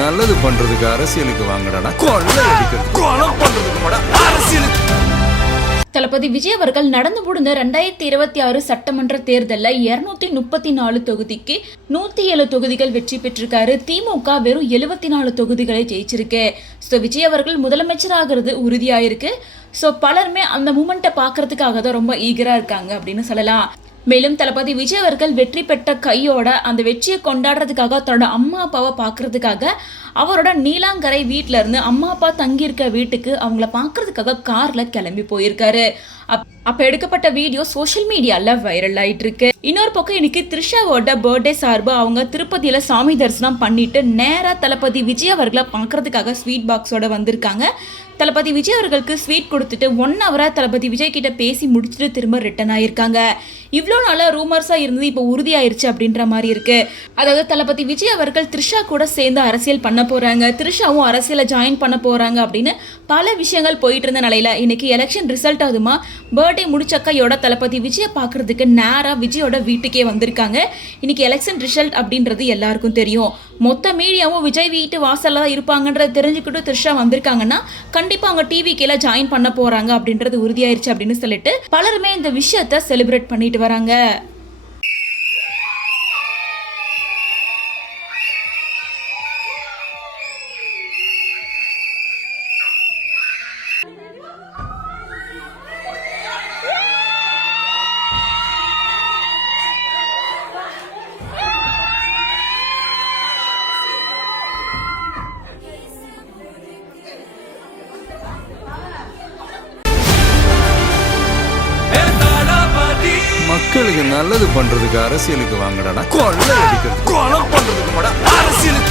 நல்லது பண்றதுக்கு அரசியலுக்கு வாங்கடா, கொள்ளை அடிக்கிறது கொலை பண்றதுக்கு அரசியலுக்கு. தளபதி விஜய் அவர்கள் நடந்து முடிந்த 2026 சட்டமன்ற தேர்தலில் 234 தொகுதிக்கு 107 தொகுதிகள் வெற்றி பெற்றிருக்காரு. திமுக வெறும் 74 தொகுதிகளை ஜெயிச்சிருக்கு. ஸோ விஜய் அவர்கள் முதலமைச்சர் ஆகிறது உறுதியாயிருக்கு. ஸோ பலருமே அந்த மூமெண்ட்டை பார்க்கறதுக்காக தான் ரொம்ப ஈகராக இருக்காங்க அப்படின்னு சொல்லலாம். மேலும் தளபதி விஜய் அவர்கள் வெற்றி பெற்ற கையோட அந்த வெற்றியை கொண்டாடுறதுக்காக தன்னோட அம்மா அப்பாவை பார்க்கறதுக்காக அவரோட நீலாங்கரை வீட்டில இருந்து அம்மா அப்பா தங்கியிருக்க வீட்டுக்கு அவங்கள பார்க்கறதுக்காக கார்ல கிளம்பி போயிருக்காரு. அப்ப எடுக்கப்பட்ட வீடியோ சோஷியல் மீடியால வைரல் ஆயிட்டு இருக்கு. இன்னொரு பக்கம் இன்னைக்கு த்ரிஷாவோட பர்த்டே சார்பா அவங்க திருப்பதியில சாமி தரிசனம் பண்ணிட்டு நேரா தளபதி விஜய் அவர்களை பார்க்கறதுக்காக ஸ்வீட் பாக்ஸோட வந்திருக்காங்க. தளபதி விஜய் அவர்களுக்கு ஸ்வீட் கொடுத்துட்டு 1 ஹவரா தளபதி விஜய் கிட்ட பேசி முடிச்சுட்டு திரும்ப ரிட்டர்ன் ஆயிருக்காங்க. இவ்வளோ நாளா ரூமர்ஸா இருந்தது இப்போ உறுதியாயிருச்சு அப்படின்ற மாதிரி இருக்கு. அதாவது தளபதி விஜய் அவர்கள் த்ரிஷா கூட சேர்ந்து அரசியல் பண்ண போறாங்க, த்ரிஷாவும் அரசியல ஜாயின் பண்ண போறாங்க அப்படின்னு பல விஷயங்கள் போயிட்டு இருந்த நிலையில இன்னைக்கு எலெக்ஷன் ரிசல்ட் ஆகுதுமா பர்த்டே முடிச்ச கையோட தளபதி விஜயை பார்க்கறதுக்கு நேரா விஜயோட வீட்டுக்கே வந்திருக்காங்க. இன்னைக்கு எலெக்ஷன் ரிசல்ட் அப்படின்றது எல்லாருக்கும் தெரியும். மொத்த மீடியாவும் விஜய் வீட்டு வாசல்ல தான் இருப்பாங்கன்றத தெரிஞ்சுக்கிட்டு த்ரிஷா வந்திருக்காங்கன்னா கண்டிப்பா அவங்க டிவி கீழே ஜாயின் பண்ண போறாங்க அப்படின்றது உறுதியாயிருச்சு அப்படின்னு சொல்லிட்டு பலருமே இந்த விஷயத்தை செலிப்ரேட் பண்ணிட்டு வராங்க. மக்களுக்கு நல்லது பண்றதுக்கு அரசியலுக்கு வாங்கடா, கொள்ளை அடிக்கிறது கொலை பண்றதுக்கு அரசியலுக்கு.